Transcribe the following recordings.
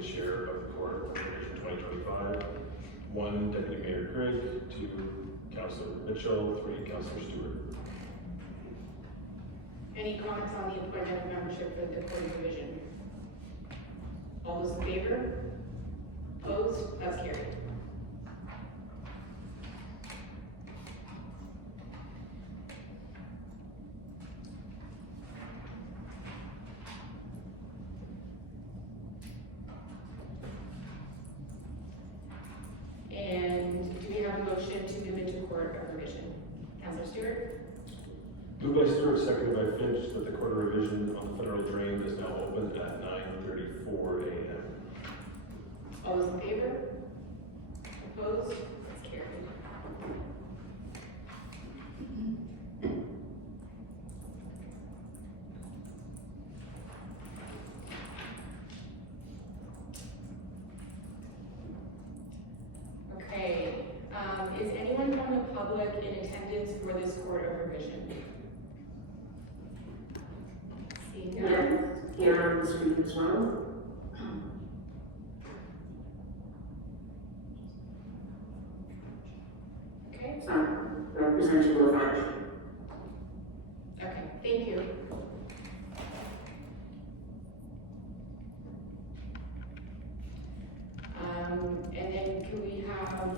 the chair of the court of Revision 2025. 1, Deputy Mayor Craig. 2, Councillor Mitchell. 3, Councillor Stewart. Any comments on the appointment of membership for the Court of Revision? All those in favor? Opposed? That's carried. And do we have a motion to move into Court of Revision? Councillor Stewart? Moved by Stewart, seconded by Finch, that the Court of Revision on the federal drain is now open at 9:34 a.m. All those in favor? Opposed? That's carried. Okay, is anyone from the public in attendance for this Court of Revision? Seeing none? Here on the street as well. Okay. Representative Arch. Okay, thank you. And then can we have,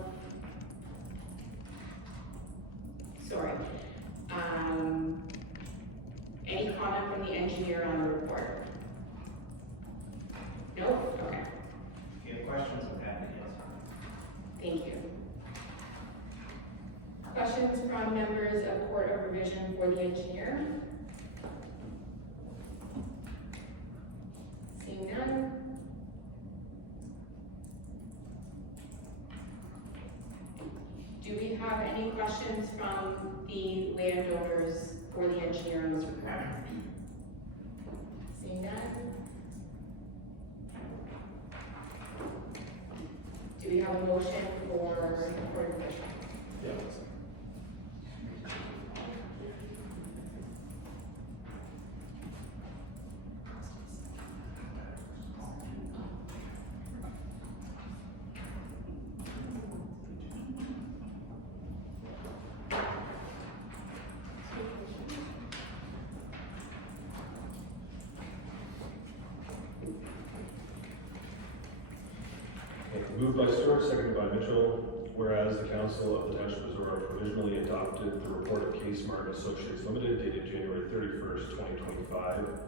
sorry, any comment from the engineer on the report? No? Okay, If you have questions, I'm happy to answer. thank you. Questions from members of Court of Revision for the engineer? Seeing none? Do we have any questions from the landowners for the engineer on this report? Seeing none? Do we have a motion for Court of Revision? Yeah. Moved by Stewart, seconded by Mitchell. Whereas the Council of the Township of Zorra provisionally adopted the report of Case Mark Associates Limited dated January 31st, 2025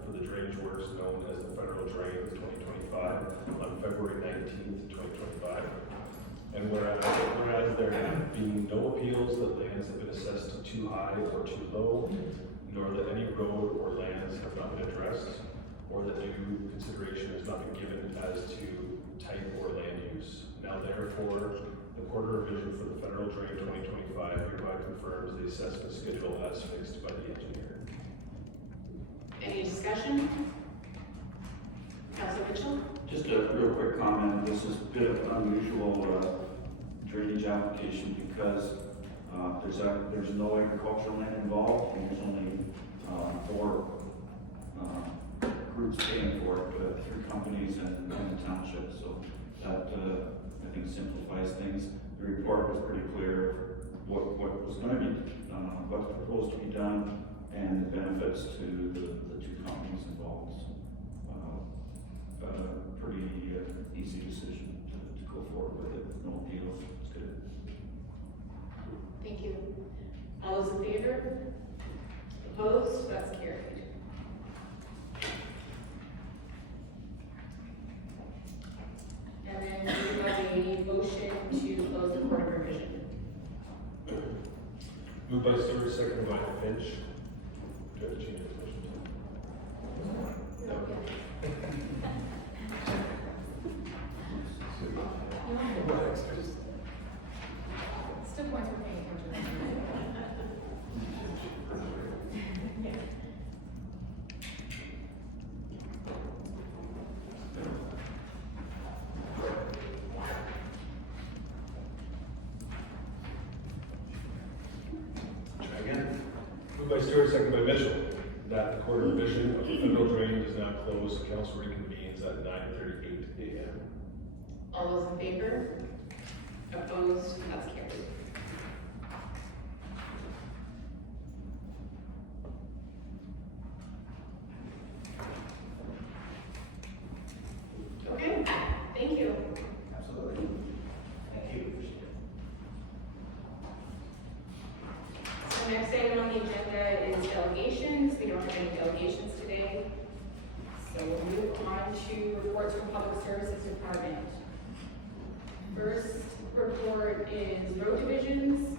for the drainage works known as the Federal Drain 2025 on February 19th, 2025. And whereas there have been no appeals that lands have been assessed too high or too low, nor that any road or lands have not been addressed, or that due consideration has not been given as to type or land use. Now therefore, the Court of Revision for the Federal Drain 2025 hereby confirms the assessment schedule as fixed by the engineer. Any discussion? Councilor Mitchell? Just a real quick comment. This is a bit of an unusual drainage application because there's no agricultural land involved, and there's only 4 groups paying for it, 3 companies and the township. So that I think simplifies things. The report was pretty clear what was going to be what's proposed to be done, and the benefits to the 2 companies involved. So, pretty easy decision to go forward with it with no appeals. It's good. Thank you. All those in favor? Opposed? That's carried. And then we have a motion to close the Court of Revision. Moved by Stewart, seconded by Finch. Do you have to change the motion? Still points for paying attention. Try again. Moved by Stewart, seconded by Mitchell, that the Court of Revision of the Federal Drain is now closed. Council reconvenes at 9:38 a.m. All those in favor? Opposed? That's carried. Okay, thank you. Absolutely. Thank you. So next item on the agenda is delegations. We don't have any delegations today. So we'll move on to reports from Public Services Department. First report is road divisions.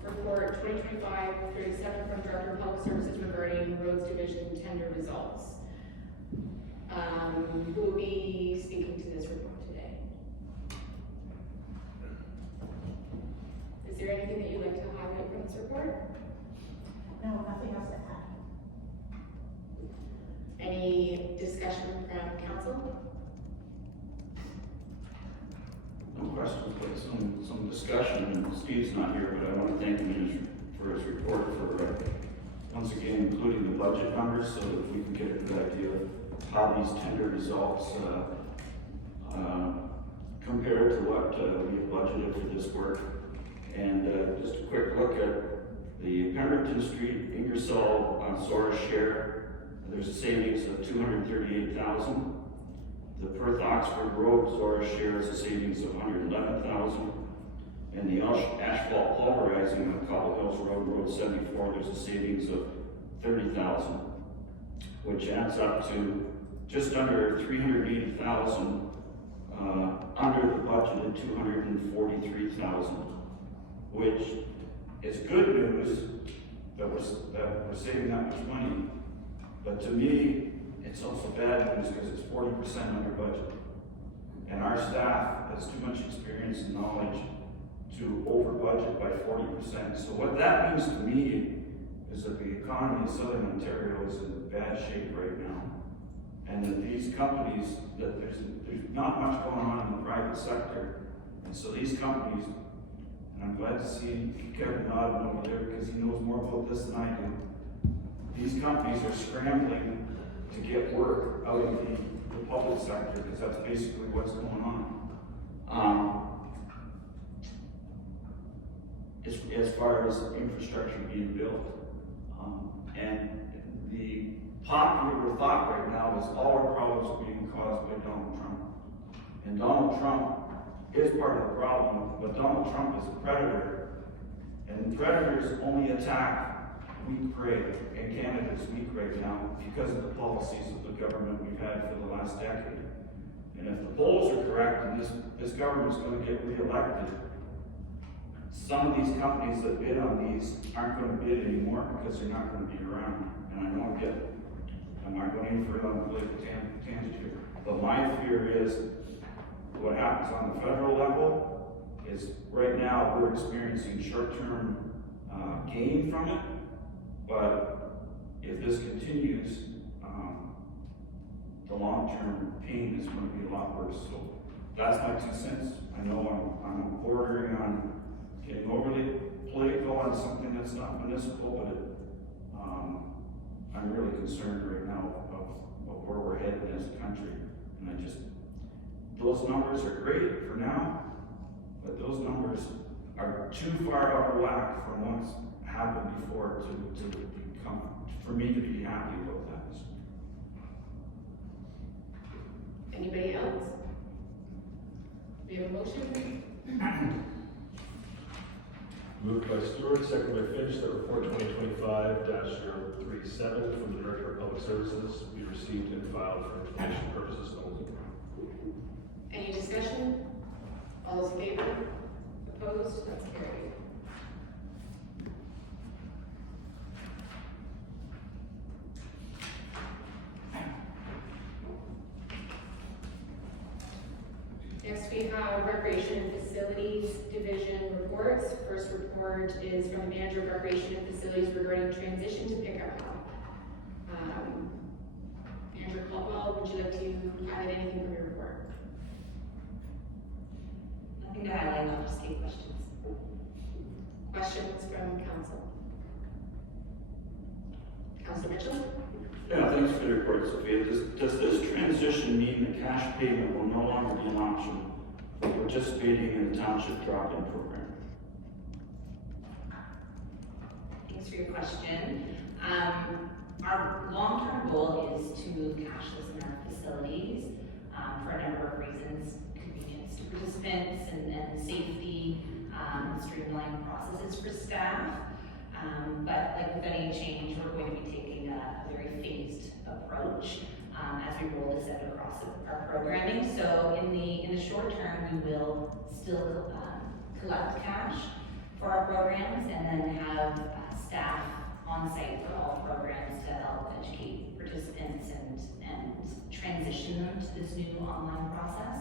Report 2025-37 from Director of Public Services regarding roads division tender results. Who will be speaking to this report today? Is there anything that you'd like to highlight from this report? No, nothing else to add. Any discussion from council? No questions, but some discussion, and Steve's not here, but I want to thank him for his report for, once again, including the budget numbers, so that we can get a good idea of how these tender results, compare to what, we have budgeted for this work. And, just a quick look at the Pemberton Street, Ingersoll, Zorra share. There's a savings of $238,000. The Perth Oxford Road Zorra share is a savings of $111,000. And the asphalt pulverizing of Cobble Hills Road, Road 74, there's a savings of $30,000, which adds up to just under $380,000, under the budgeted $243,000, which is good news that we're saving that much money. But to me, it's also bad news because it's 40% under budget. And our staff has too much experience and knowledge to over budget by 40%. So what that means to me is that the economy of Southern Ontario is in bad shape right now. And that these companies, that there's not much going on in the private sector. And so these companies, and I'm glad to see Kevin nodding over there because he knows more about this than I do. These companies are scrambling to get work out of the public sector because that's basically what's going on. As far as infrastructure being built. And the popular thought right now is all our problems are being caused by Donald Trump. And Donald Trump is part of the problem, but Donald Trump is a predator. And predators only attack weak prey, and Canada's weak right now because of the policies of the government we've had for the last decade. And if the polls are correct and this government's going to get reelected, some of these companies that bid on these aren't going to bid anymore because they're not going to be around. And I know I'm not going in for a political tangent here, but my fear is what happens on the federal level is right now we're experiencing short-term gain from it, but if this continues, the long-term pain is going to be a lot worse. So that's my 2 cents. I know I'm bordering on getting overly political on something that's not municipal, but I'm really concerned right now of where we're headed as a country. And those numbers are great for now, but those numbers are too far out of whack from what's happened before to become, for me to be happy about that. Anybody else? We have a motion? Moved by Stewart, second by Finch, that report 2025-037 from the Director of Public Services be received and filed for information purposes only. Any discussion? All those in favor? Opposed? That's carried. Next, we have Recreation and Facilities Division reports. First report is from the Manager of Recreation and Facilities regarding transition to PickupHub. Manager Caldwell, would you like to add anything from your report? Nothing to highlight, I'll just take questions. Questions from council? Councilor Mitchell? Yeah, thanks for the report, Sophia. Does this transition mean the cash payment will no longer be an option? participating in the township drop-in program. Thanks for your question. Our long-term goal is to move cashless in our facilities for a number of reasons: convenience to participants and safety, streamlining processes for staff. But like with any change, we're going to be taking a very phased approach as we roll this out across our programming. So in the short term, we will still collect cash for our programs and then have staff on site for all programs to help educate participants and transition them to this new online process.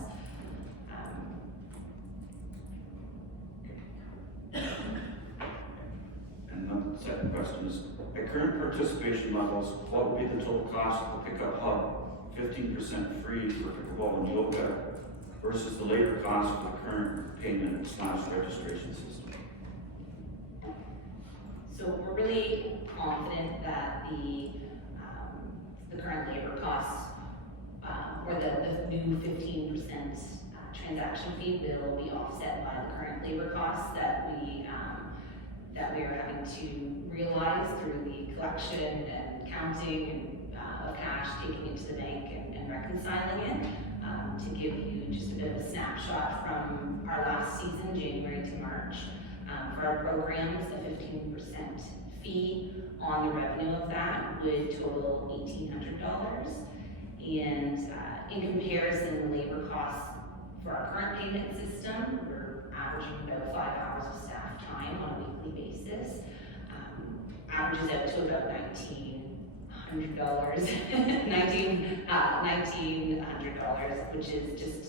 And the second question is, at current participation levels, what would be the total cost of the PickupHub, 15% free for pickleball and yoga, versus the labor cost of the current payment/registration system? So we're really confident that the current labor costs, or the new 15% transaction fee will be offset by the current labor costs that we are having to realize through the collection and counting of cash, taking it to the bank and reconciling it. To give you just a bit of a snapshot from our last season, January to March, for our programs, a 15% fee on the revenue of that would total $1,800. And in comparison, the labor costs for our current payment system, we're averaging about 5 hours of staff time on a weekly basis. Averages out to about $1,900, $1,900, which is just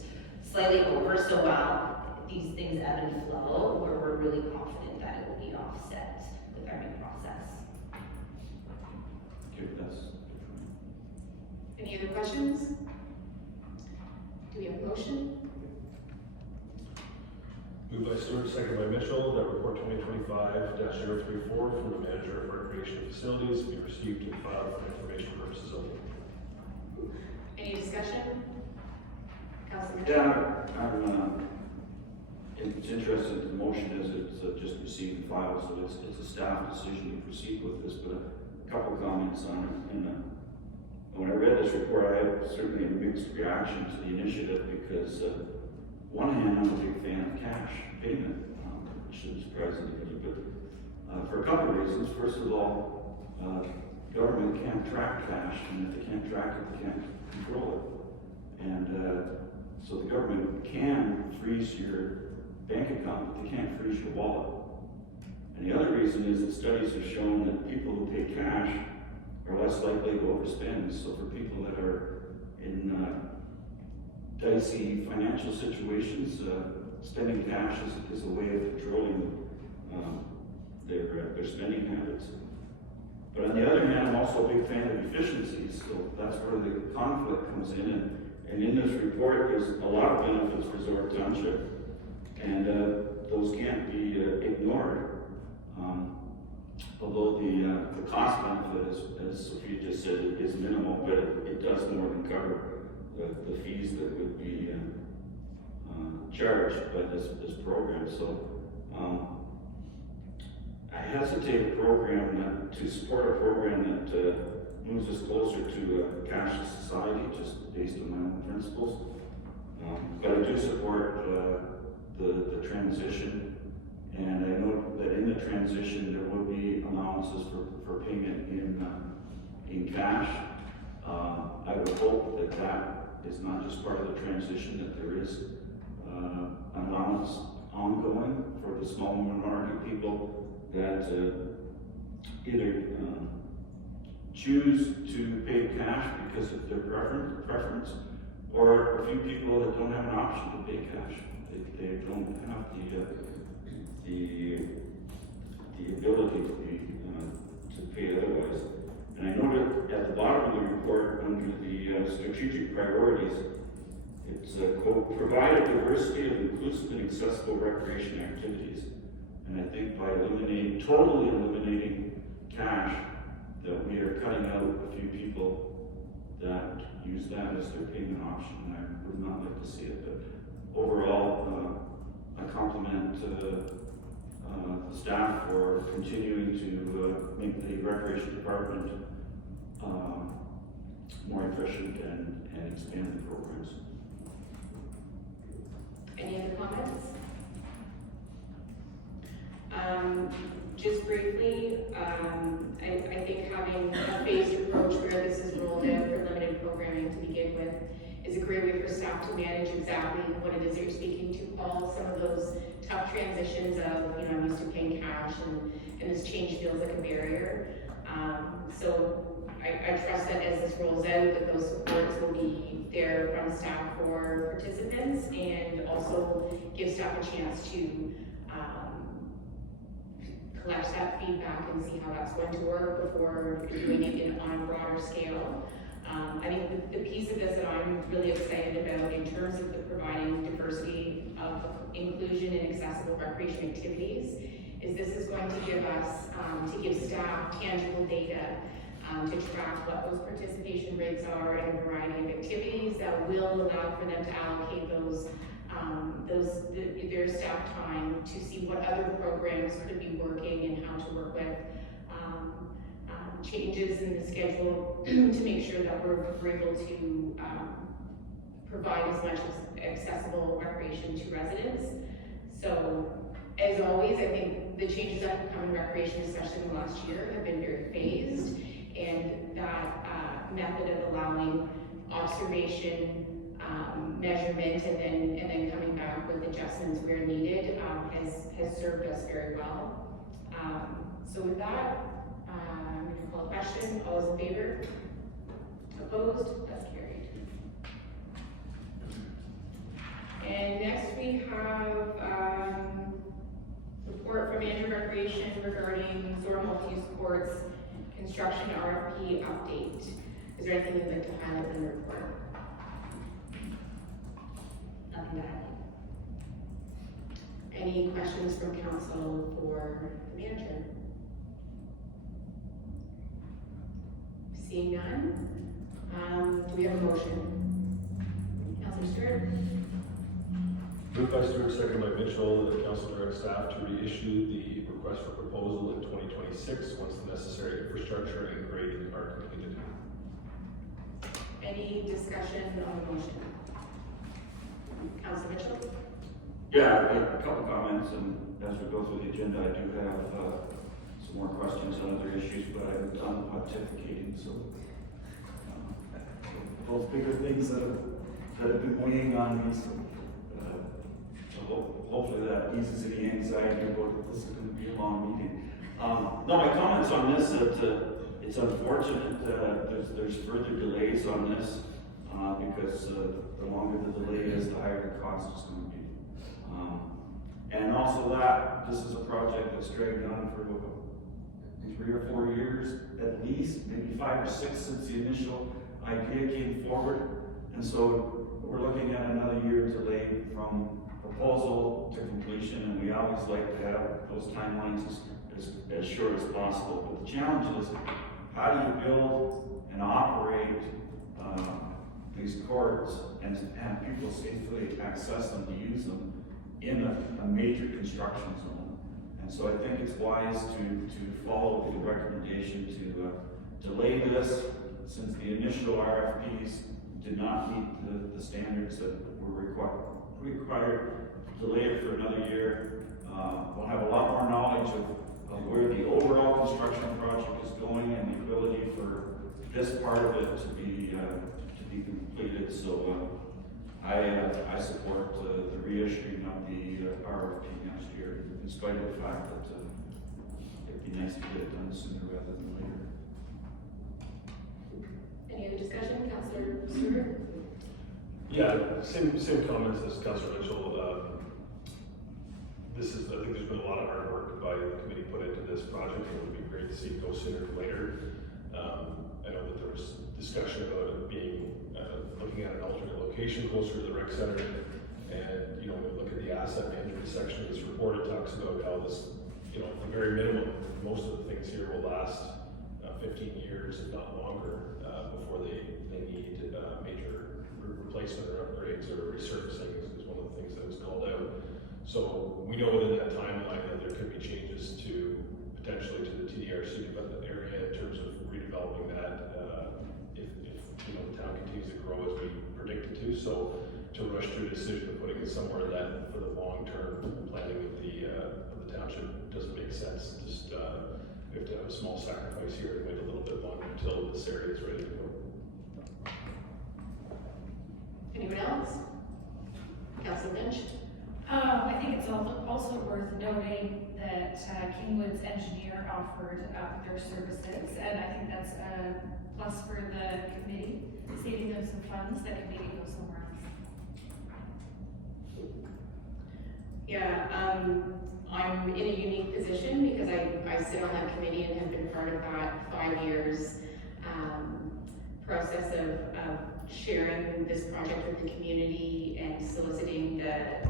slightly over. So while these things ebb and flow, we're really confident that it will be offset with our new process. Okay, that's Any other questions? Do we have a motion? Moved by Stewart, second by Mitchell, that report 2025-034 from the manager of recreation facilities be received and filed for information purposes only. Any discussion? Councilman? Yeah, it's interesting, the motion is it's just received and filed, so it's a staff decision to proceed with this, but a couple comments on it. And when I read this report, I had certainly a mixed reaction to the initiative because one hand, I'm a big fan of cash payment, which should surprise anybody, but for a couple of reasons. First of all, government can't track cash, and if they can't track it, they can't control it. And so the government can freeze your bank account, but they can't freeze your wallet. And the other reason is that studies have shown that people who pay cash are less likely to overspend. So for people that are in dicey financial situations, spending cash is a way of controlling their spending habits. But on the other hand, I'm also a big fan of efficiencies, so that's where the conflict comes in. And in this report, there's a lot of benefits for Zorra Township, and those can't be ignored. Although the cost benefit, as Sophia just said, is minimal, but it does more than cover the fees that would be charged by this program. So I hesitate to support a program that moves us closer to a cashless society, just based on my own principles. But I do support the transition, and I know that in the transition there will be allowances for payment in cash. I would hope that is not just part of the transition, that there is an allowance ongoing for the small minority of people that either choose to pay cash because of their preference, or a few people that don't have an option to pay cash. They don't have the ability to pay otherwise. And I noted at the bottom of the report, under the strategic priorities, it's quote, provide a diversity of inclusive and accessible recreation activities. And I think by totally eliminating cash, that we are cutting out a few people that use that as their payment option. And I would not like to see it, but overall, compliment the staff for continuing to make the recreation department more efficient and expand the programs. Any other comments? Just briefly, I think having a phased approach where this is rolled out for limited programming to begin with is a great way for staff to manage exactly what it is you're speaking to, Paul. Some of those tough transitions of, I'm used to paying cash and this change feels like a barrier. So I trust that as this rolls out, that those supports will be there from staff for participants and also give staff a chance to collect that feedback and see how that's going to work before doing it on a broader scale. I think the piece of this that I'm really excited about in terms of the providing diversity of inclusion and accessible recreation activities is this is going to give us, to give staff tangible data to track what those participation rates are in a variety of activities that will allow for them to allocate their staff time to see what other programs could be working and how to work with changes in the schedule to make sure that we're able to provide as much accessible recreation to residents. So, as always, I think the changes that have come in recreation, especially in the last year, have been very phased, and that method of allowing observation, measurement, and then coming back with adjustments where needed has served us very well. So with that, I'm going to call a question. All those in favor? Opposed? That's carried. And next we have report from Andrew Recreation regarding Zorra multi-use courts construction RFP update. Is there anything you'd like to highlight in the report? Nothing to add. Any questions from council for the manager? Seeing none, do we have a motion? Councilor Stewart? Moved by Stewart, seconded by Mitchell, that the council direct staff to reissue the request for proposal in 2026 once the necessary infrastructure and grading are completed. Any discussion on the motion? Councilor Mitchell? Yeah, a couple comments, and as we go through the agenda, I do have some more questions on other issues, but I'm done pontificating, so those bigger things that have been weighing on me, so hopefully that eases any anxiety about this is going to be a long meeting. No, my comments on this, that it's unfortunate there's further delays on this because the longer the delay is, the higher the cost is going to be. And also that this is a project that's dragged on for 3 or 4 years, at least, maybe 5 or 6 since the initial idea came forward. And so we're looking at another year delay from proposal to completion, and we always like to have those timelines as short as possible. But the challenge is, how do you build and operate these courts and have people safely access them, to use them in a major construction zone? And so I think it's wise to follow the recommendation to delay this, since the initial RFPs did not meet the standards that were required. Delay it for another year. We'll have a lot more knowledge of where the overall construction project is going and the ability for this part of it to be completed. So I support the reissuing of the RFP next year, in spite of the fact that it'd be nice to get it done sooner rather than later. Any other discussion, Councilor Stewart? Yeah, same comments as Councilor Mitchell. I think there's been a lot of hard work by the committee put into this project, and it would be great to see it go sooner than later. I know that there was discussion about it being, looking at an alternate location closer to the rec center. And, when we look at the asset management section of this report, it talks about how this, the very minimum, most of the things here will last 15 years, if not longer, before they need major replacement or upgrades or resurfacing is one of the things that was called out. So we know within that timeline that there could be changes to, potentially to the TDRC development area in terms of redeveloping that, if, you know, the town continues to grow as we predict it to. So to rush to a decision of putting it somewhere that for the long-term planning of the township doesn't make sense. Just, we have to have a small sacrifice here and wait a little bit longer until this area is ready to go. Anyone else? Councilor Lynch? I think it's also worth noting that Kingwood's engineer offered up their services, and I think that's a plus for the committee, saving them some funds that could maybe go somewhere else. Yeah, I'm in a unique position because I sit on that committee and have been part of that 5 years process of sharing this project with the community and soliciting the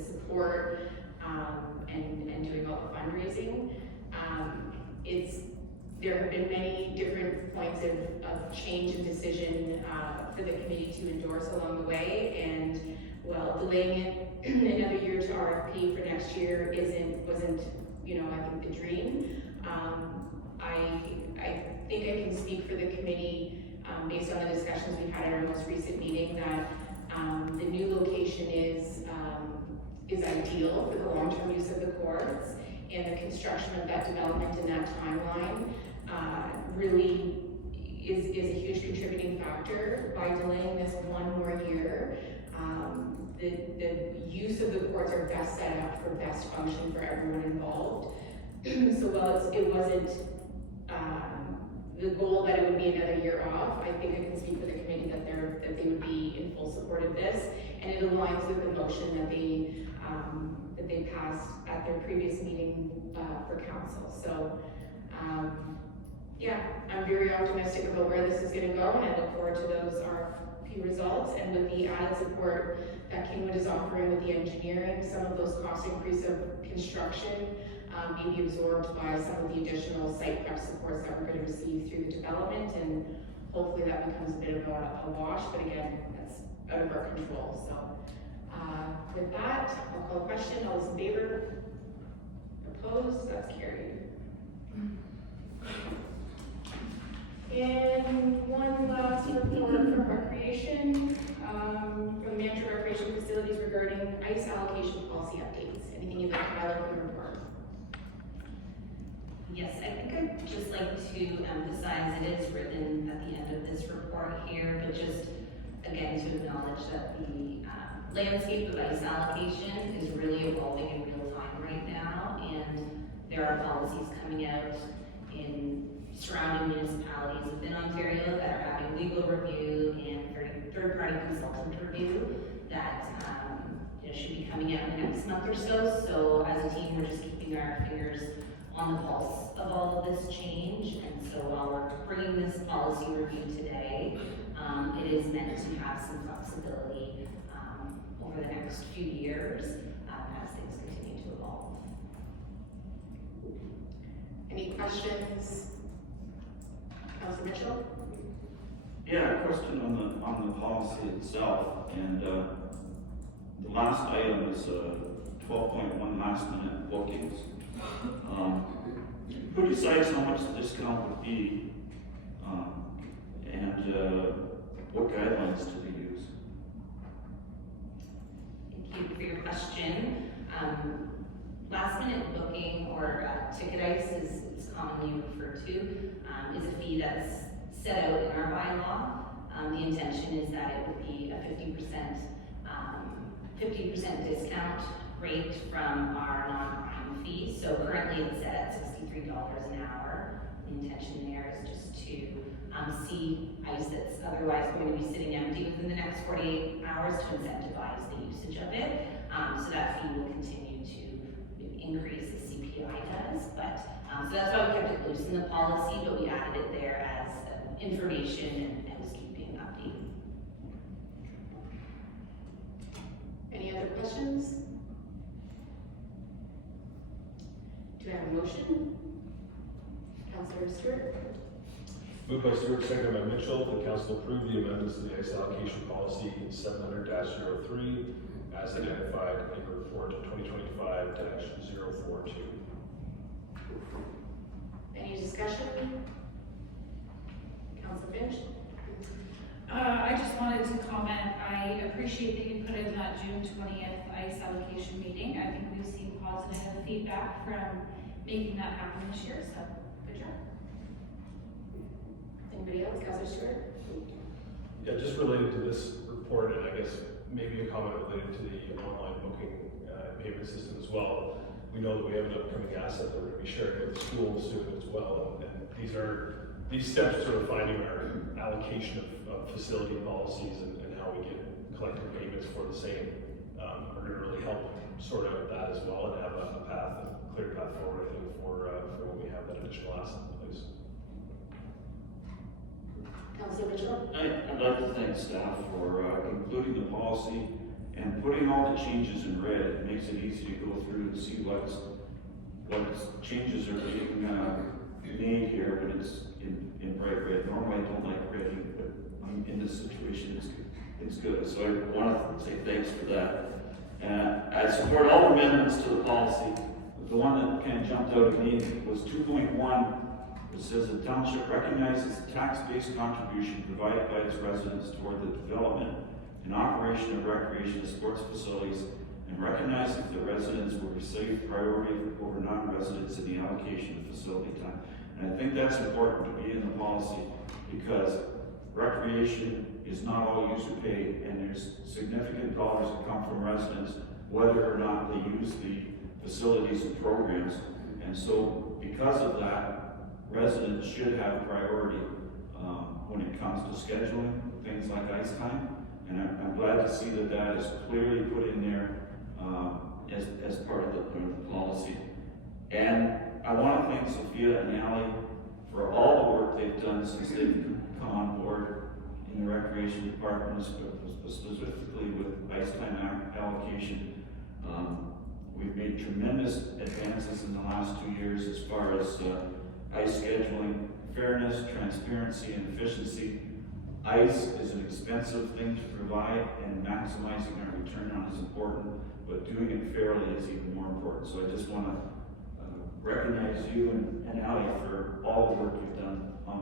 support and doing all the fundraising. There have been many different points of change and decision for the committee to endorse along the way, and while delaying it another year to RFP for next year wasn't, you know, I think the dream. I think I can speak for the committee based on the discussions we've had at our most recent meeting that the new location is ideal for the long-term use of the courts, and the construction of that development in that timeline really is a huge contributing factor. By delaying this one more year, the use of the courts are best set up for best function for everyone involved. So while it wasn't the goal that it would be another year off, I think I can speak for the committee that they would be in full support of this, and it aligns with the motion that they passed at their previous meeting for council. So yeah, I'm very optimistic about where this is going to go, and I look forward to those RFP results, and with the added support that Kingwood is offering with the engineering, some of those cost increase of construction may be absorbed by some of the additional site prep supports that we're going to receive through the development, and hopefully that becomes a bit of a wash, but again, that's out of our control. So with that, I'll call a question. All those in favor? Opposed? That's carried. And one last report from Recreation, from the Manager of Recreation Facilities regarding ice allocation policy updates. Anything you'd like to highlight from the report? Yes, I think I'd just like to emphasize it is written at the end of this report here, but just again to acknowledge that the landscape of ice allocation is really evolving in real time right now, and there are policies coming out in surrounding municipalities within Ontario that are having legal review and third-party consultant review that should be coming out in the next month or so. So as a team, we're just keeping our fingers on the pulse of all of this change, and so while we're bringing this policy review today, it is meant to have some flexibility over the next few years as things continue to evolve. Any questions? Councilor Mitchell? Yeah, a question on the policy itself, and the last item is 12.1 last minute bookings. Who decides how much the discount would be, and what guidelines do they use? Thank you for your question. Last minute booking or ticket ice is commonly referred to, is a fee that's set out in our bylaw. The intention is that it would be a 50% discount rate from our non-prime fee. So currently it's set at $63 an hour. The intention there is just to see ice that's otherwise going to be sitting empty within the next 48 hours to incentivize the usage of it. So that fee will continue to increase as CPI does. But so that's why we kept it loose in the policy, but we added it there as information and housekeeping update. Any other questions? Do I have a motion? Councilor Stewart? Moved by Stewart, seconded by Mitchell, the council approve the amendments to the ice allocation policy 700-03 as identified in report 2025-042. Any discussion? Councilor Finch? I just wanted to comment, I appreciate that you put in that June 20th ICE allocation meeting. I think we've seen positive feedback from making that happen this year, so good job. Anybody else? Councilor Stewart? Yeah, just related to this report, and I guess maybe a comment related to the online booking payment system as well. We know that we have an upcoming asset that we're going to be sharing with the schools soon as well, and these steps sort of finding our allocation of facility policies and how we get collective payments for the same are going to really help sort out that as well and have a clear path forward, I think, for when we have that additional asset in place. Councilor Mitchell? I'd like to thank staff for including the policy and putting all the changes in red. It makes it easy to go through and see what changes are being made here when it's in bright red. Normally I don't like red ink, but in this situation it's good. So I want to say thanks for that. I support all amendments to the policy. The one that kind of jumped out at me was 2.1. It says the township recognizes the tax-based contribution provided by its residents toward the development and operation of recreation and sports facilities, and recognizes that residents will receive priority over non-residents in the allocation of facility time. And I think that's important to be in the policy because recreation is not all user paid, and there's significant dollars that come from residents, whether or not they use the facilities and programs. And so because of that, residents should have priority when it comes to scheduling things like ice time. And I'm glad to see that that is clearly put in there as part of the policy. And I want to thank Sophia and Allie for all the work they've done since they've come on board in the recreation department, specifically with ice time allocation. We've made tremendous advances in the last 2 years as far as ice scheduling, fairness, transparency, and efficiency. Ice is an expensive thing to provide, and maximizing our return on it is important, but doing it fairly is even more important. So I just want to recognize you and Allie for all the work you've done on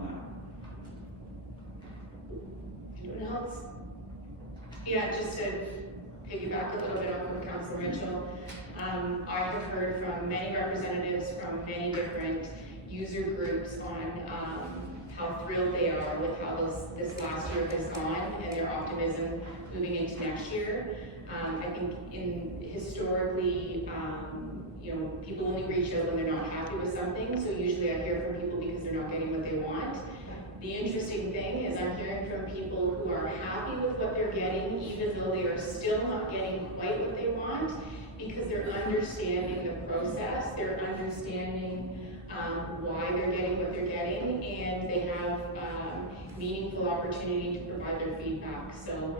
that. Anyone else? Yeah, just to piggyback a little bit on what Councilor Mitchell. I have heard from many representatives from many different user groups on how thrilled they are with how this last year has gone and their optimism moving into next year. I think historically, people only reach out when they're not happy with something. So usually I hear from people because they're not getting what they want. The interesting thing is I'm hearing from people who are happy with what they're getting, even though they are still not getting quite what they want, because they're understanding the process, they're understanding why they're getting what they're getting, and they have meaningful opportunity to provide their feedback. So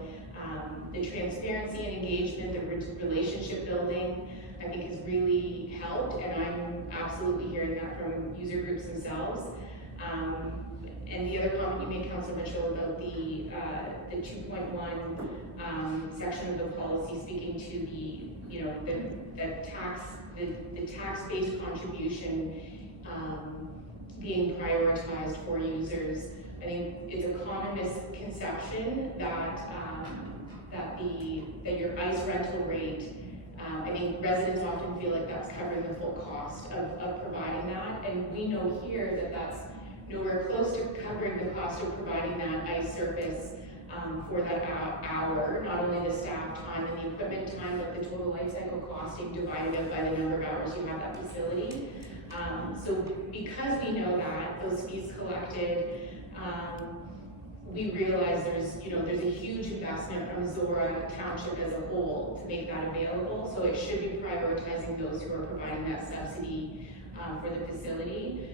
the transparency and engagement, the relationship building, I think has really helped, and I'm absolutely hearing that from user groups themselves. And the other comment you made, Councilor Mitchell, about the 2.1 section of the policy speaking to the tax-based contribution being prioritized for users. I think it's a common misconception that your ice rental rate, I think residents often feel like that's covering the full cost of providing that, and we know here that that's nowhere close to covering the cost of providing that ice service for that hour, not only the staff time and the equipment time, but the total life cycle costing divided up by the number of hours you have that facility. So because we know that, those fees collected, we realize there's a huge investment from Zorra Township as a whole to make that available. So it should be prioritizing those who are providing that subsidy for the facility.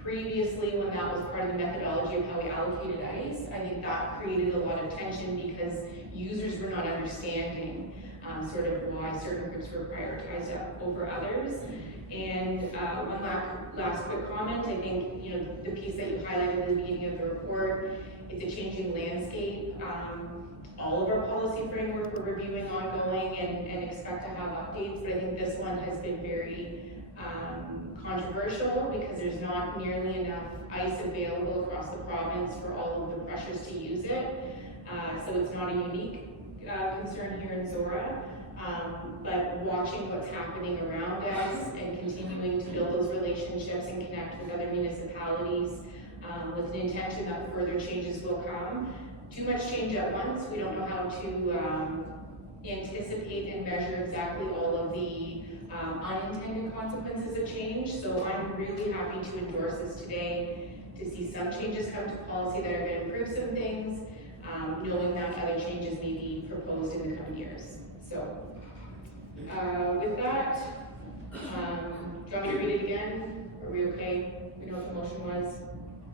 Previously, when that was part of the methodology of how we allocated ice, I think that created a lot of tension because users were not understanding sort of why certain groups were prioritized over others. And one last quick comment, I think, the piece that you highlighted at the beginning of the report, it's a changing landscape. all of our policy framework we're reviewing ongoing and expect to have updates, but I think this one has been very controversial because there's not nearly enough ice available across the province for all of the crushers to use it. So it's not a unique concern here in Zorra, but watching what's happening around us and continuing to build those relationships and connect with other municipalities with an intention that further changes will come. Too much change at once, we don't know how to anticipate and measure exactly all of the unintended consequences of change, so I'm really happy to endorse this today, to see some changes come to policy that are going to improve some things, knowing that other changes may be proposed in the coming years. So, with that, do you want me to read it again? Are we okay? We know what the motion was?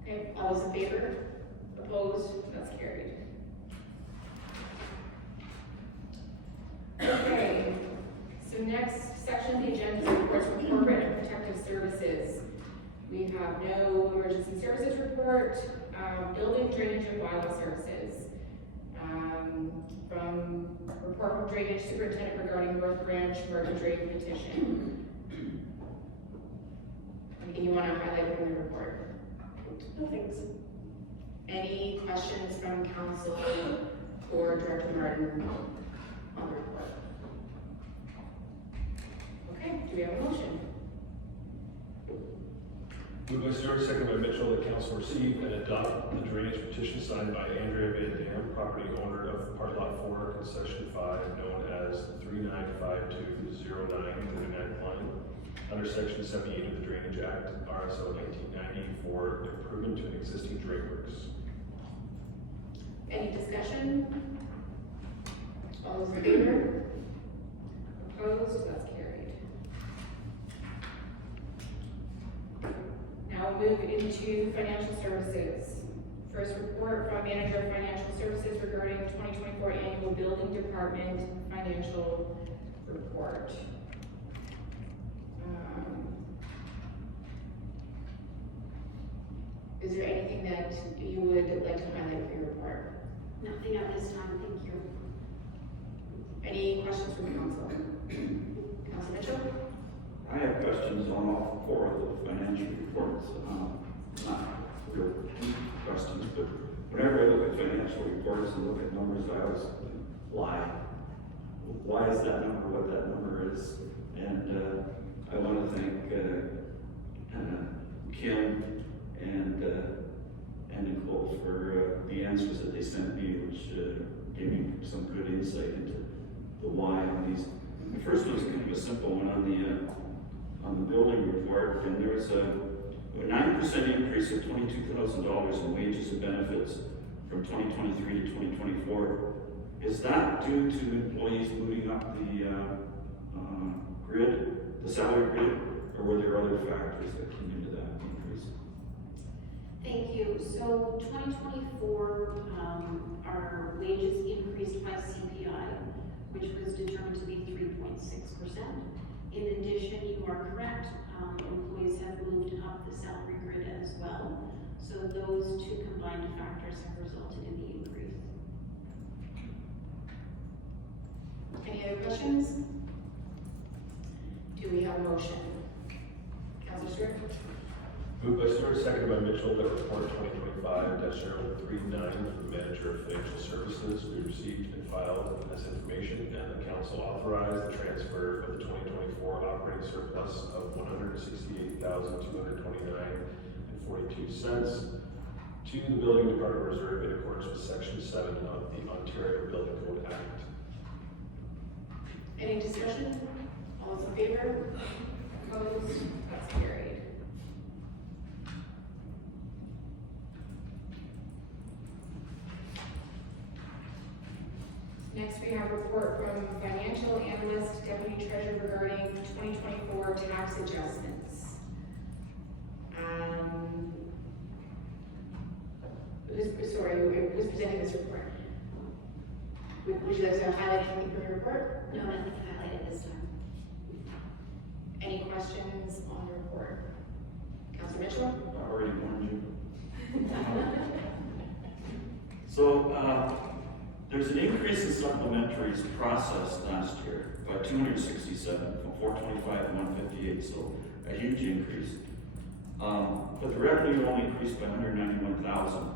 Okay, all those in favor? Opposed? That's carried. Okay, so next section of the agenda is reports from corporate and protective services. We have no emergency services report, building, drainage, and bylaw services. From report from drainage superintendent regarding North Branch Merton Drain petition. Anything you want to highlight from the report? No thanks. Any questions from council or Director Martin on the report? Okay, do we have a motion? Moved by Stewart, second by Mitchell, that council receive and adopt the drainage petition signed by Andrea Van Dam, property owner of Part Lot 4, Concession 5, known as 395209 39 line, under Section 78 of the Drainage Act, RSO 1990, for improvement to an existing drain works. Any discussion? All those in favor? Opposed? That's carried. Now we'll move into financial services. First report from Manager of Financial Services regarding 2024 Annual Building Department Financial Report. Is there anything that you would like to highlight for your report? Nothing at this time, thank you. Any questions from council? Council Mitchell? I have questions on all four of the financial reports. Not real deep questions, but whenever I look at financial reports and look at numbers, I always think, why? Why is that number what that number is? And I want to thank Kim and Nicole for the answers that they sent me, which gave me some good insight into the why on these. The first one's kind of a simple one on the building report, and there was a 9% increase of $22,000 in wages and benefits from 2023 to 2024. Is that due to employees moving up the grid, the salary grid, or were there other factors that came into that increase? Thank you. So 2024, our wages increased by CPI, which was determined to be 3.6%. In addition, you are correct, employees have moved up the salary grid as well. So those two combined factors have resulted in the increase. Any other questions? Do we have a motion? Councilor Stewart? Moved by Stewart, seconded by Mitchell, that report 2025-039 from the Manager of Financial Services be received and filed as information, and the council authorize the transfer of the 2024 operating surplus of $168,229.42 to the Building Department Reserve in accordance with Section 7 of the Ontario Building Code Act. Any discussion? All those in favor? Opposed? That's carried. Next, we have a report from Financial Analyst Deputy Treasurer regarding 2024 tax adjustments. Who's presenting this report? Would you like to highlight anything from your report? No, nothing highlighted this time. Any questions on the report? Councilor Mitchell? I already warned you. So, There's an increase in supplementaries processed last year by 267 from 425 to 158, so a huge increase. But the revenue only increased by 191,000.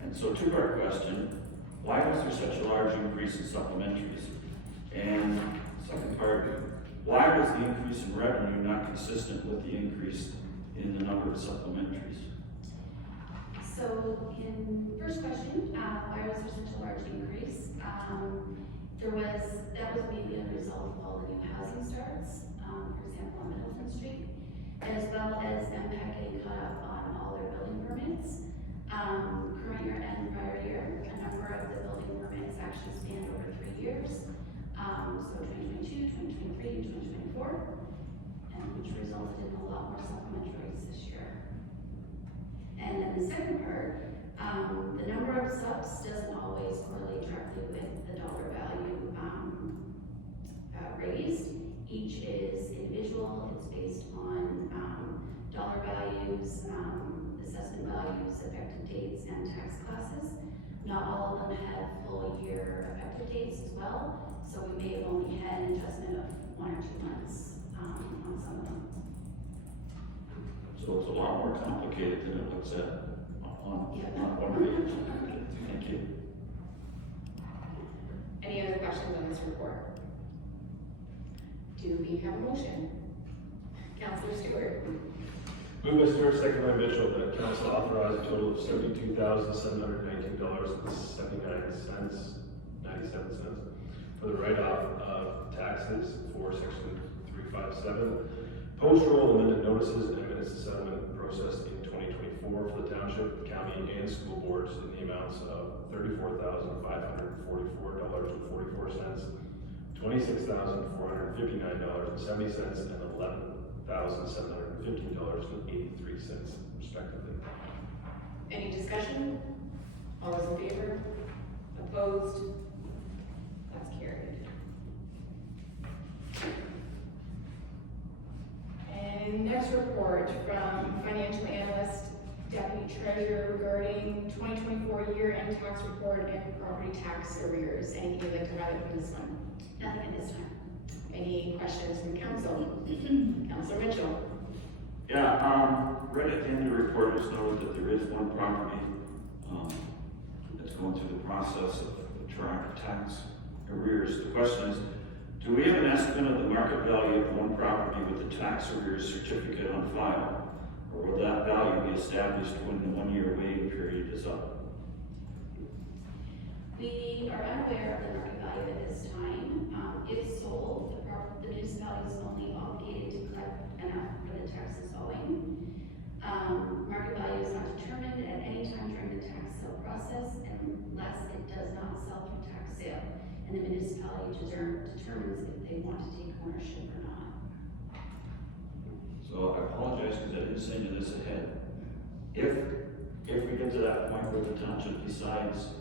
And so two-part question, why was there such a large increase in supplementaries? And second part, why was the increase in revenue not consistent with the increase in the number of supplementaries? So in first question, why was there such a large increase? That was mainly a result of all the new housing starts, for example, on Middleton Street, as well as MPAC getting caught up on all their building permits. Current year and prior year, a number of the building permits actually spanned over 3 years. So 2022, 2023, 2024, and which resulted in a lot more supplementaries this year. And then the second part, the number of subs doesn't always correlate directly with the dollar value raised. Each is individual, it's based on dollar values, assessment values, effective dates, and tax classes. Not all of them have full year effective dates as well, so we may have only had an adjustment of 1 or 2 months on some of them. So it's a lot more complicated than it looks at on one page. Thank you. Any other questions on this report? Do we have a motion? Counselor Stewart. Moved by Stewart, second by Mitchell, that council authorize a total of $72,719.97 for the write-off of taxes for section 357. Post-roll amended notices and minutes of settlement processed in 2024 for the township, county, and school boards in the amounts of $34,544.44, $26,459.70, and $11,715.83 respectively. Any discussion? All those in favor? Opposed? That's carried. And next report from financial analyst, deputy treasurer regarding 2024 year-end tax report and property tax arrears. Anything you'd like to highlight from this one? Nothing at this time. Any questions from council? Counselor Mitchell. Yeah, right at the end of the report, it's noted that there is one property that's going through the process of tax arrears. The question is, do we have an estimate of the market value of one property with the tax arrears certificate on file? Or will that value be established when the 1-year waiting period is up? We are unaware of the market value at this time. If sold, the municipality is only obligated to collect enough for the taxes owing. Market value is not determined at any time during the tax sale process unless it does not sell through tax sale, and the municipality determines if they want to take ownership or not. So I apologize because I didn't say this ahead. If we get to that point where the township decides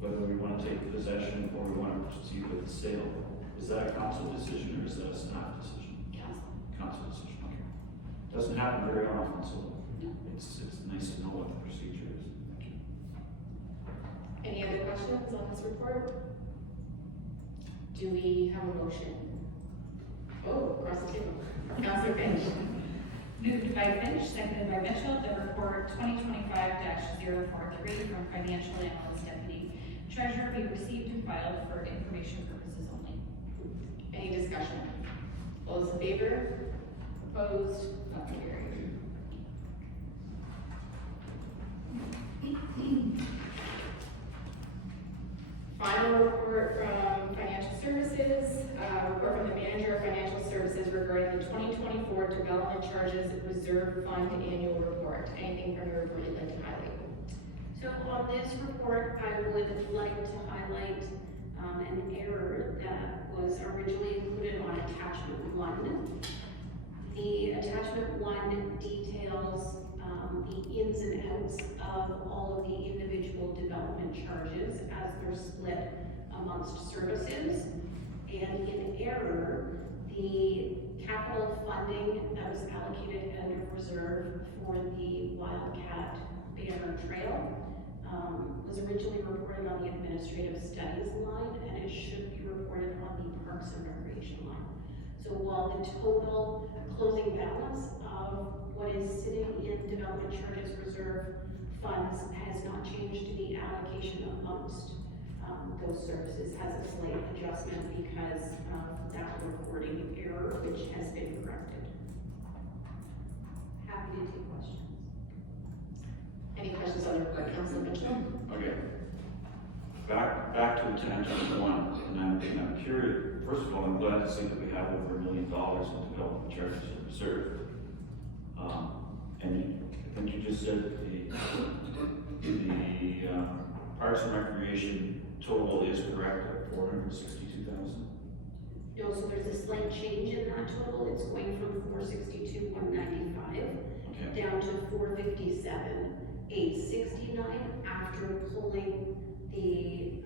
whether we want to take possession or we want to proceed with the sale, is that a council decision or is that a staff decision? Council. Council decision, okay. Doesn't happen very often, so it's nice to know what the procedure is. Thank you. Any other questions on this report? Do we have a motion? Oh, across the table. Counselor Finch. Moved by Finch, seconded by Mitchell, the report 2025-043 from financial analyst deputy treasurer be received and filed for information purposes only. Any discussion? All those in favor? Opposed? Not carried. Final report from financial services, report from the manager of financial services regarding the 2024 development charges reserve fund annual report. Anything from your report you'd like to highlight? So on this report, I would like to highlight an error that was originally included on attachment 1. The attachment 1 details the ins and outs of all of the individual development charges as they're split amongst services. And in error, the capital funding that was allocated under reserve for the Wildcat Banner Trail was originally reported on the administrative studies line, and it should be reported on the parks and recreation line. So while the total closing balance of what is sitting in development charges reserve funds has not changed, the allocation amongst those services has a slight adjustment because of that reporting error, which has been corrected. Happy to take questions. Any questions on the report, Councilor Mitchell? Okay. Back to the tangent one, and I'm curious, first of all, I'm glad to see that we have over $1 million in development charges in reserve. And I think you just said the Parks and Recreation total is correct at 462,000. No, so there's a slight change in that total. It's going from 462,195 Okay. down to 457,869 after pulling the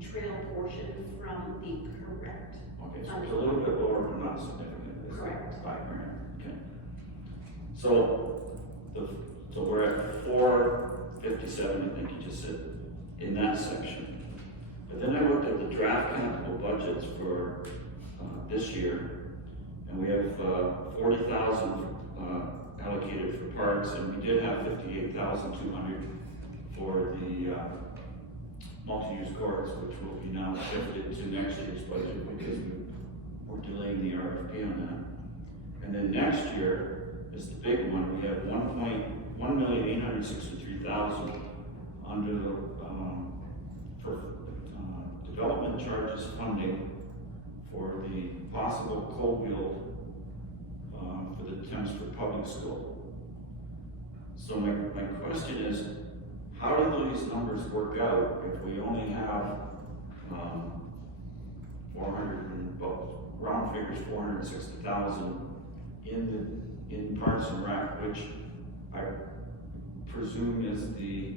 trail portion from the correct. Okay, so it's a little bit lower, but not significant. It's Correct. $5 grand. Okay. So we're at 457, I think you just said, in that section. But then I looked at the draft capital budgets for this year, and we have 40,000 allocated for parks, and we did have 58,200 for the multi-use courts, which will be now shifted to next year's budget because we're delaying the RFP on that. And then next year is the big one. We have 1,863,000 under the for development charges funding for the possible co-build for the Thamesford Public School. So my question is, how do these numbers work out if we only have 460,000 in Parks and Rec, which I presume is the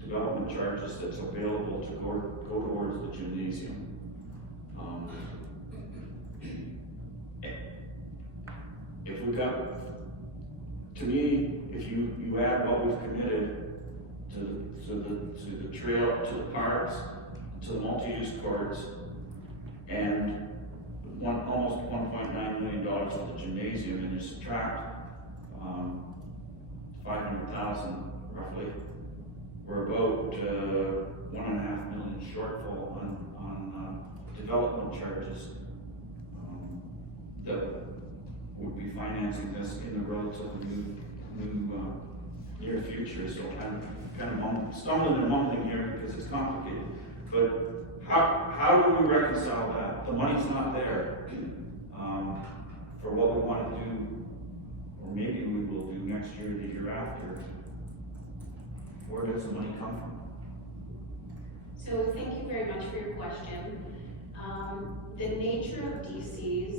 development charges that's available to go towards the gymnasium. If we got, to me, if you add what we've committed to the trail, to the parks, to the multi-use courts, and almost $1.9 million for the gymnasium, and you subtract 500,000 roughly, we're about 1.5 million shortfall on development charges that would be financing this in the relatively new near future. So I'm kind of stumbling and mumbling here because it's complicated. But how do we reconcile that? The money's not there for what we want to do, or maybe we will do next year, the year after. Where does the money come from? So thank you very much for your question. The nature of DCs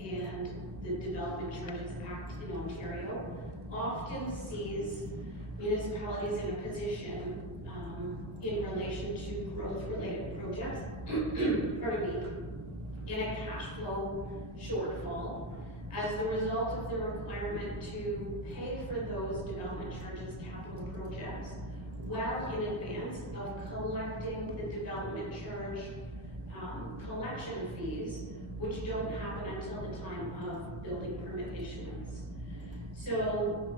and the Development Charges Act in Ontario often sees municipalities in a position in relation to growth-related projects, pardon me, in a cash flow shortfall as the result of the requirement to pay for those development charges capital projects well in advance of collecting the development charge collection fees, which don't happen until the time of building permit issuance. So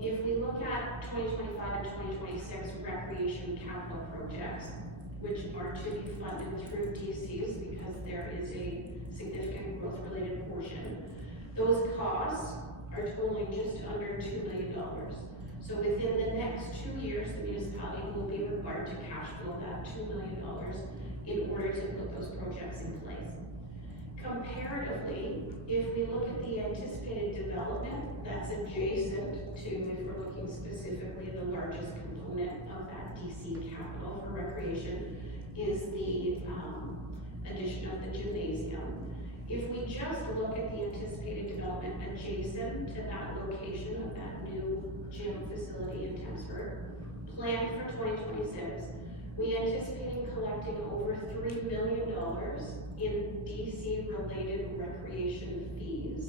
if we look at 2025 and 2026 recreation capital projects, which are to be funded through DCs because there is a significant growth-related portion, those costs are totaling just under $2 million. So within the next 2 years, the municipality will be required to cash flow that $2 million in order to put those projects in place. Comparatively, if we look at the anticipated development that's adjacent to, if we're looking specifically at the largest component of that DC capital for recreation, is the addition of the gymnasium. If we just look at the anticipated development adjacent to that location of that new gym facility in Thamesford, planned for 2026, we anticipate collecting over $3 million in DC-related recreation fees.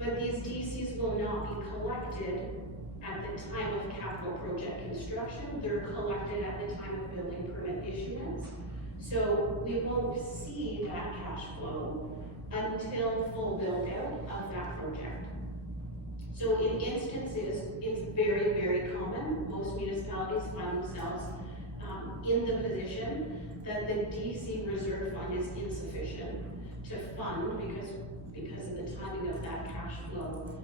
But these DCs will not be collected at the the time of capital project construction. They're collected at the time of building permit issuance. So we won't see that cash flow until full build out of that project. So in instances, it's very, very common, most municipalities find themselves in the position that the DC reserve fund is insufficient to fund because of the timing of that cash flow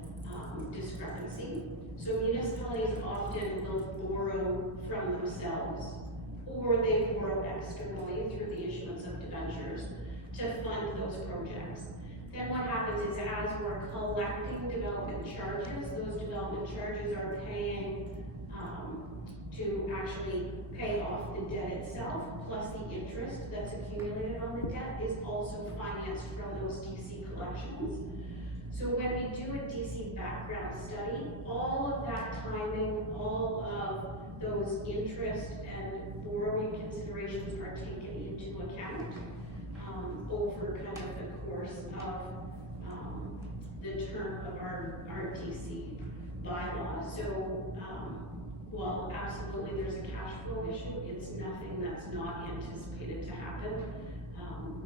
discrepancy. So municipalities often will borrow from themselves, or they borrow externally through the issuance of debentures to fund those projects. Then what happens is as we're collecting development charges, those development charges are paying to actually pay off the debt itself, plus the interest that's accumulated on the debt is also financed from those DC collections. So when we do a DC background study, all of that timing, all of those interest and borrowing considerations are taken into account over kind of the course of the term of our DC bylaw. So while absolutely there's a cash flow issue, it's nothing that's not anticipated to happen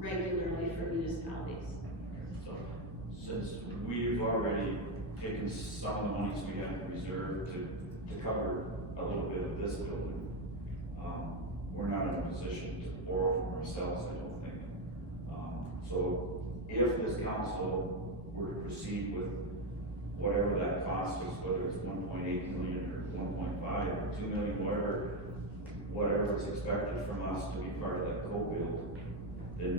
regularly for municipalities. So, since we've already taken some of the monies we have in reserve to cover a little bit of this building, we're not in a position to borrow from ourselves, I don't think. So if this council were to proceed with whatever that cost is, whether it's 1.8 million or 1.5 or 2 million, whatever is expected from us to be part of that co-build, then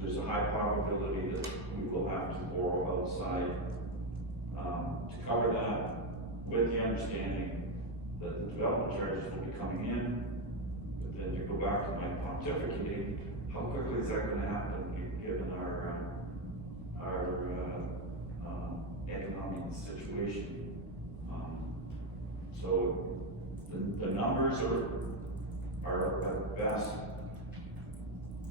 there's a high probability that we will have to borrow outside to cover that, with the understanding that the development charges will be coming in. But then to go back to my pontificating, how quickly is that going to happen given our economic situation? So the numbers are at best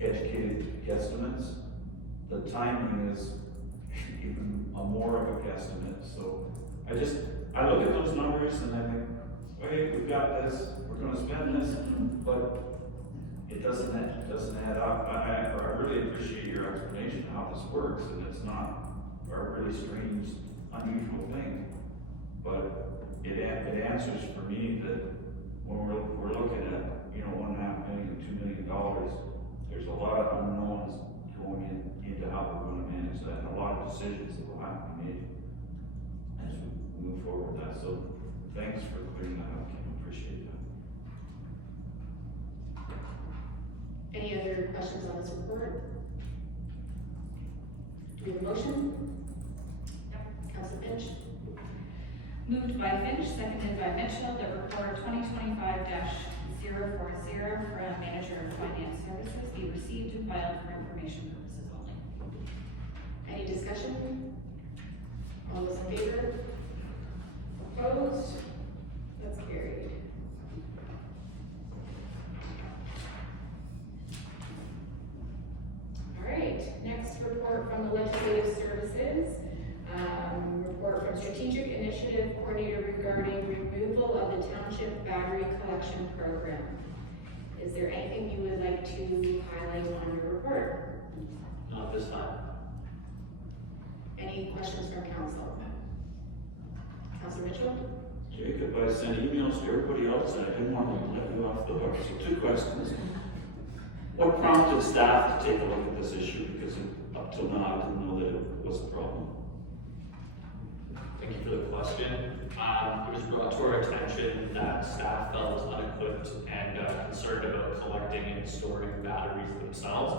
educated guesstimates. The timing is even more of a guesstimate. So I look at those numbers and I think, wait, we've got this, we're going to spend this, but it doesn't add up. I really appreciate your explanation of how this works, and it's not a really strange, unusual thing, but it answers for me that when we're looking at, $1.5 million, $2 million, there's a lot of unknowns going into how we're going to manage that, and a lot of decisions that will have to be made as we move forward with that. So thanks for clearing that up, Kim. Appreciate that. Any other questions on this report? Do we have a motion? Councilor Finch? Moved by Finch, seconded by Mitchell, that report 2025-040 from Manager of Finance Services be received and filed for information purposes only. Any discussion? All those in favor? Opposed? That's carried. All right, next report from the Legislative Services. Report from Strategic Initiative Coordinator regarding removal of the Township Battery Collection Program. Is there anything you would like to highlight on your report? Not this time. Any questions from council? Councilor Mitchell? Jacob, I sent emails to everybody else and I didn't want to let you off the hook. So 2 questions. What prompted staff to take a look at this issue? Because up till now, I didn't know that it was a problem. Thank you for the question. It was brought to our attention that staff felt unequipped and concerned about collecting and storing batteries themselves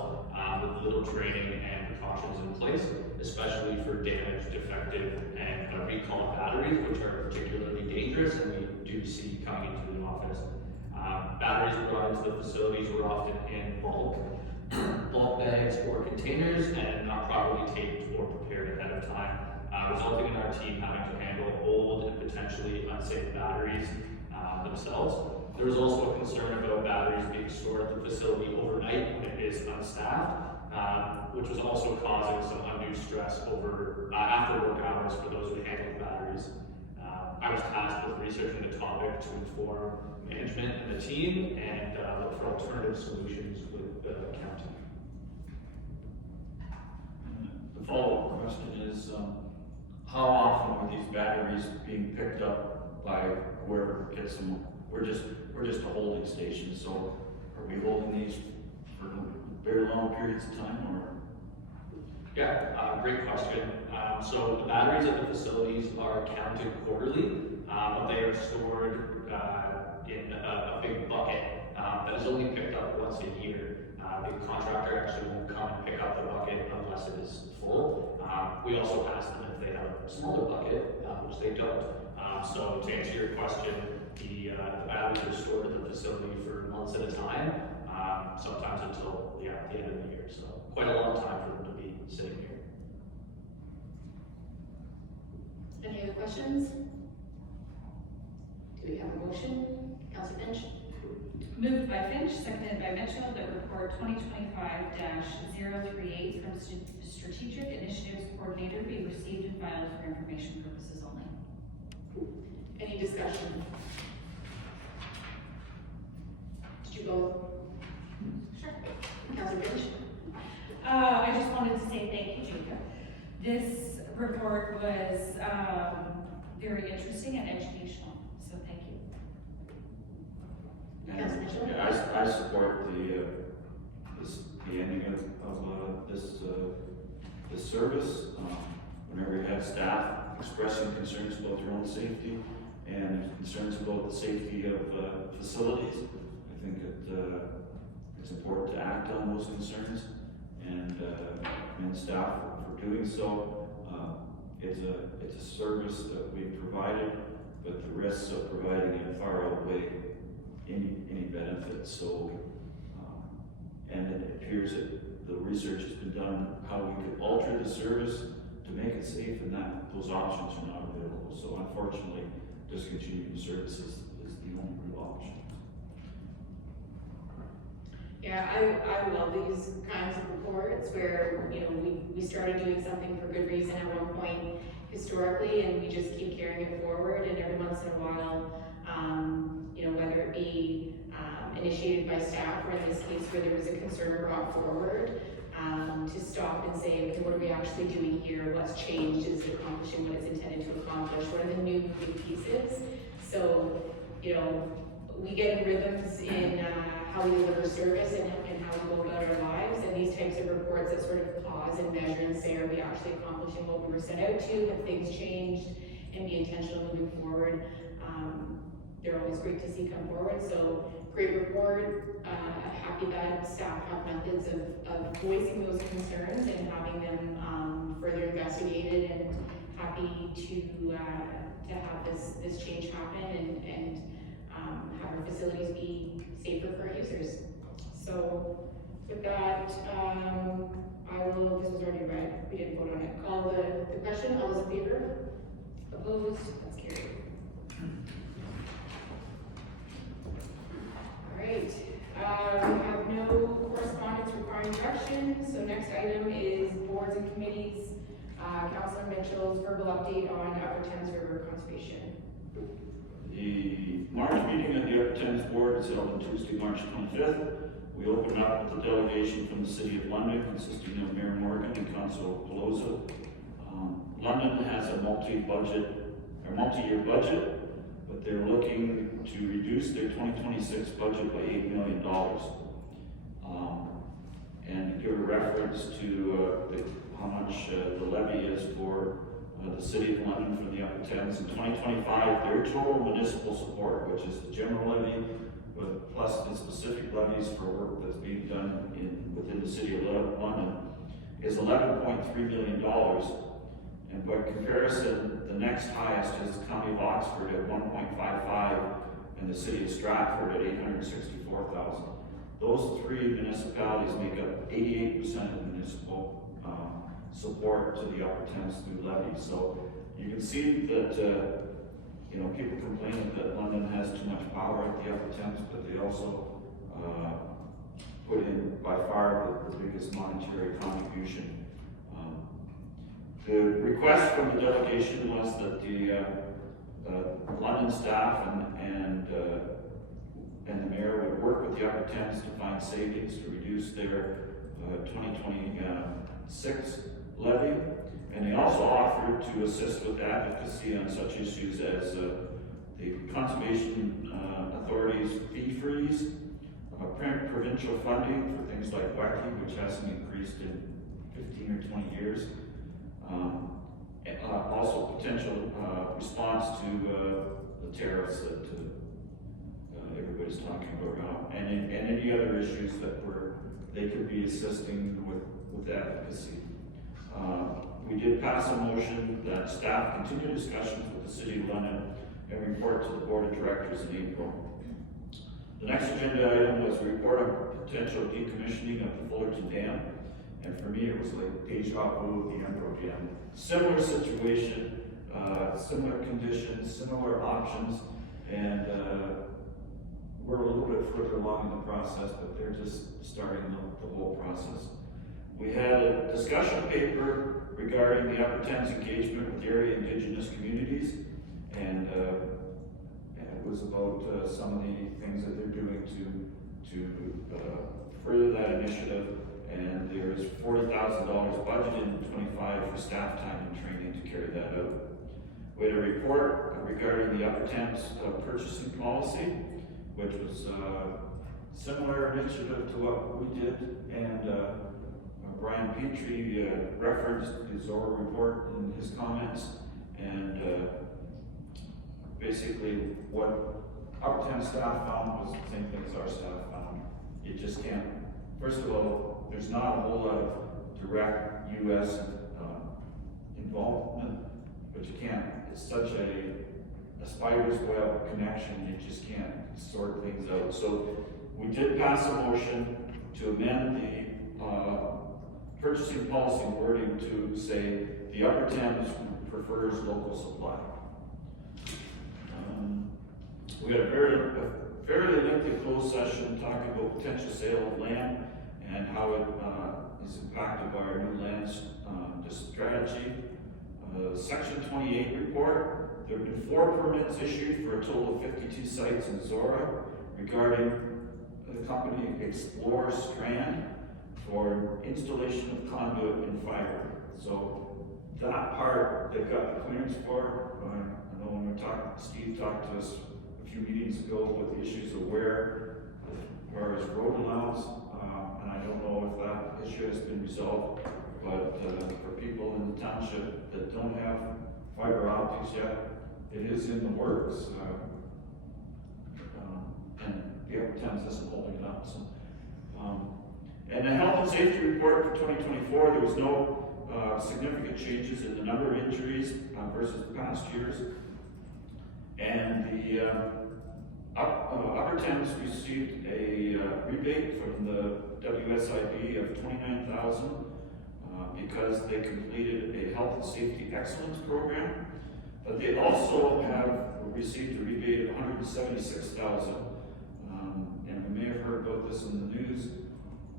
with little training and precautions in place, especially for damaged, defective, and recall batteries, which are particularly dangerous and we do see coming into the office. Batteries brought into the facilities were often in bulk bags or containers and not properly taped or prepared ahead of time, resulting in our team having to handle old and potentially unsafe batteries themselves. There was also a concern about batteries being stored at the facility overnight when it is unstaffed, which was also causing some undue stress over after work hours for those who handle batteries. I was tasked with researching the topic to inform management and the team and look for alternative solutions with the county. The follow-up question is, how often are these batteries being picked up by whoever gets them? We're just a holding station, so are we holding these for very long periods of time, or? Yeah, great question. So the batteries at the facilities are counted quarterly, but they are stored in a big bucket that is only picked up once a year. The contractor actually won't come and pick up the bucket unless it is full. We also ask them if they have a smaller bucket, which they don't. So to answer your question, the batteries are stored at the facility for months at a time, sometimes until the end of the year. So quite a long time for them to be sitting here. Any other questions? Do we have a motion? Councilor Finch? Moved by Finch, seconded by Mitchell, that report 2025-038 from Strategic Initiatives Coordinator be received and filed for information purposes only. Any discussion? Did you go? Sure. Councilor Finch? I just wanted to say thank you, Jacob. This report was very interesting and educational, so thank you. And, yeah, I support the ending of this service. Whenever you have staff expressing concerns about their own safety and concerns about the safety of facilities, I think it's important to act on those concerns and staff for doing so. It's a service that we provided, but the risks of providing it far outweigh any benefits. So, and it appears that the research has been done how we could alter the service to make it safe, and that those options are not available. So unfortunately, discontinuing the service is the only real option. Yeah, I love these kinds of reports where, you know, we started doing something for good reason at one point historically, and we just keep carrying it forward, and every once in a while, you know, whether it be initiated by staff, or in this case where there was a concern brought forward, to stop and say, okay, what are we actually doing here? What's changed? Is it accomplishing what it's intended to accomplish? What are the new moving pieces? So, you know, we get rhythms in how we deliver service and how we go about our lives, and these types of reports that sort of pause and measure and say, are we actually accomplishing what we were set out to? Have things changed? And be intentional moving forward. They're always great to see come forward. So great report. Happy that staff have methods of voicing those concerns and having them further investigated, and happy to have this change happen and have our facilities be safer for our users. So with that, I will, this was already read, we didn't vote on it. Call the question. All those in favor? Opposed? That's carried. All right, we have no correspondence requiring direction, so next item is boards and committees. Councilor Mitchell's verbal update on Upper Thames River Conservation. The March meeting of the Upper Thames Board is held on Tuesday, March 25th. We open up with a delegation from the City of London, consisting of Mayor Morgan and Councilor Pelosa. London has a multi-year budget, but they're looking to reduce their 2026 budget by $8 million. And to give a reference to how much the levy is for the City of London for the Upper Thames. In 2025, their total municipal support, which is the general levy, plus the specific levies for work that's being done within the City of London, is $11.3 million. And by comparison, the next highest is the County of Oxford at 1.55, and the City of Stratford at 864,000. Those three municipalities make up 88% of municipal support to the Upper Thames through levies. So you can see that you know, people complain that London has too much power at the Upper Thames, but they also put in by far the biggest monetary contribution. The request from the delegation was that the London staff and the mayor would work with the upper Thames to find savings to reduce their 2026 levy. And they also offered to assist with advocacy on such issues as the Conservation Authority's fee freeze, provincial funding for things like WACI, which hasn't increased in 15 or 20 years. Also potential response to the tariffs that everybody's talking about now, and any other issues that they could be assisting with advocacy. We did pass a motion that staff continue discussions with the City of London and report to the Board of Directors in April. The next agenda item was a report on potential decommissioning of the Fullerton Dam. And for me, it was like deja vu of the Umbro Dam. Similar situation, similar conditions, similar options, and we're a little bit further along in the process, but they're just starting the whole process. We had a discussion paper regarding the Upper Thames engagement with area Indigenous communities, and it was about some of the things that they're doing to further that initiative. And there's $40,000 budgeted in 25 for staff time and training to carry that out. We had a report regarding the Upper Thames purchasing policy, which was a similar initiative to what we did. And Brian Petrie referenced the Zorra report in his comments. And basically what Upper Thames staff found was the same thing as our staff found. You just can't, first of all, there's not a whole lot of direct U.S. Involvement, but you can't, it's such a spider's web connection, you just can't sort things out. So we did pass a motion to amend the purchasing policy wording to say the Upper Thames prefers local supply. We had a fairly lengthy closed session talking about potential sale of land and how it is impacted by our new lands strategy. Section 28 report, there have been 4 permits issued for a total of 52 sites in Zorra regarding the company Explore Strand for installation of conduit and fiber. So that part, they've got the clearance for. I know when Steve talked to us a few meetings ago with the issues of where is road allowance. And I don't know if that issue has been resolved, but for people in the township that don't have fiber optics yet, it is in the works. And the Upper Thames isn't holding it up. So, and the health and safety report for 2024, there was no significant changes in the number of injuries versus past years. And the Upper Thames received a rebate from the WSIB of $29,000 because they completed a health and safety excellence program. But they also have received a rebate of $176,000. And we may have heard about this in the news.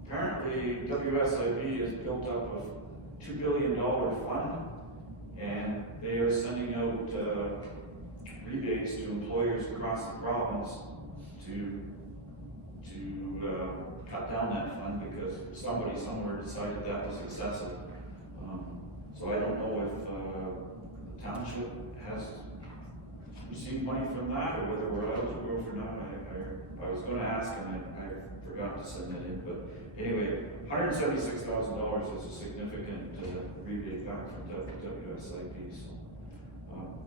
Apparently, WSIB has built up a $2 billion fund, and they are sending out rebates to employers across the province to cut down that fund because somebody somewhere decided that was excessive. So I don't know if the township has received money from that or whether we're eligible for that. I was going to ask and I forgot to send that in, but anyway, $176,000 is a significant rebate back from WSIB. So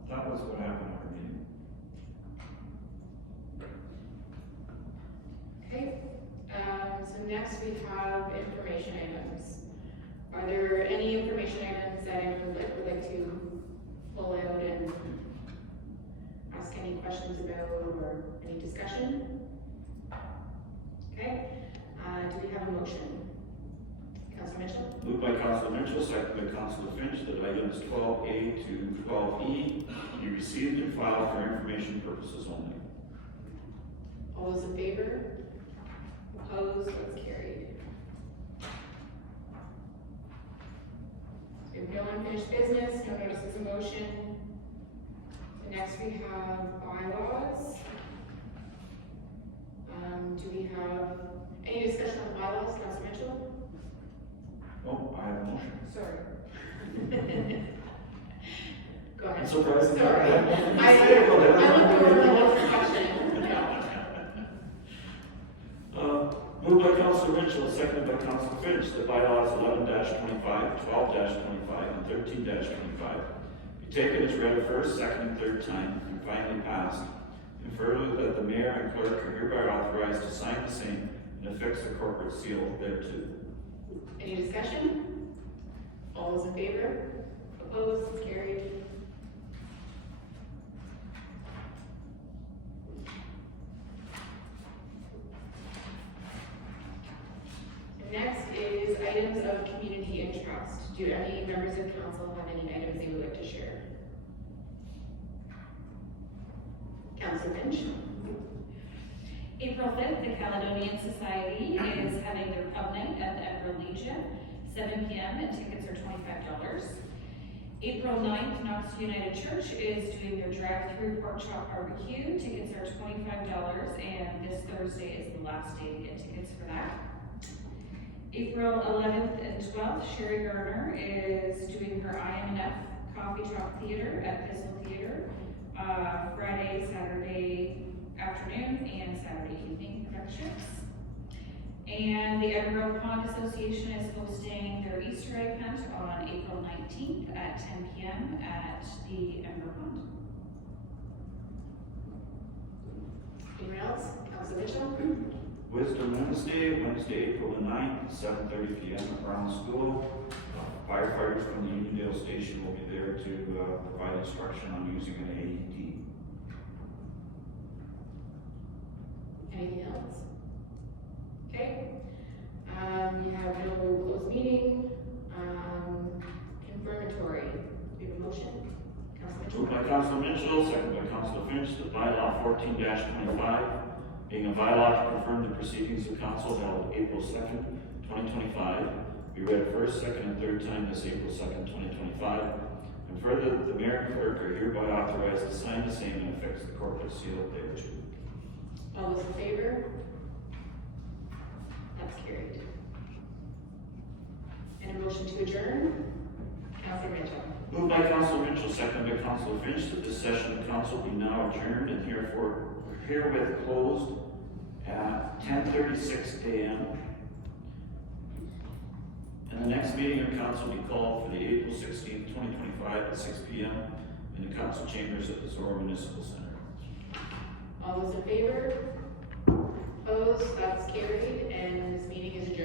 that was what happened at our meeting. Okay, so next we have information items. Are there any information items that anyone would like to pull out and ask any questions about or any discussion? Okay, do we have a motion? Councilor Mitchell? Moved by Councilor Mitchell, seconded by Councilor Finch, that items 12A to 12E be received and filed for information purposes only. All those in favor? Opposed? That's carried. We have no unfinished business, no notices of motion. So Next we have bylaws. Do we have any discussion on bylaws, Councilor Mitchell? Oh, I have a motion. Sorry. Go ahead. I'm surprised. Sorry. I looked over the whole discussion. Yeah. Moved by Councilor Mitchell, seconded by Councilor Finch, that bylaws 11-25, 12-25, and 13-25 be taken as read a first, second, and third time, and finally passed. And further, that the mayor and clerk are hereby authorized to sign the same and affix the corporate seal thereto. Any discussion? All those in favor? Opposed? Carried. Next is items of community interest. Do any members of council have any items they would like to share? Councilor Finch? April 5th, the Caledonian Society is having their pub night at the Emperor Legion, 7 p.m. and tickets are $25. April 9th, Knox United Church is doing their drive-through pork chop barbecue. Tickets are $25 and this Thursday is the last day to get tickets for that. April 11th and 12th, Sherry Garner is doing her IMF Coffee Shop Theater at Thistle Theater. Friday, Saturday afternoon, and Saturday evening productions. And the Edinburgh Pond Association is hosting their Easter egg hunt on April 19th at 10 p.m. at the Edinburgh Pond. Anyone else? Councilor Mitchell? Wisdom Wednesday, April the 9th, 7:30 p.m. at Brown School. Firefighters from the Uniondale Station will be there to provide instruction on using an AED. Anything else? Okay. We have no closed meeting. Confirmatory. Do we have a motion? Councilor Mitchell? Moved by Councilor Mitchell, seconded by Councilor Finch, that bylaw 14-25, being a bylaw to confirm the proceedings of council held April 2nd, 2025, be read first, second, and third time this April 2nd, 2025. And further, that the mayor and clerk are hereby authorized to sign the same and affix the corporate seal thereto. All those in favor? That's carried. And a motion to adjourn? Councilor Mitchell? Moved by Councilor Mitchell, seconded by Councilor Finch, that this session of council be now adjourned and herewith closed at 10:36 a.m. And the next meeting of council will be called for the April 16th, 2025 at 6 p.m. in the council chambers at the Zorra Municipal Center. All those in favor? Opposed? That's carried, and this meeting is adjourned.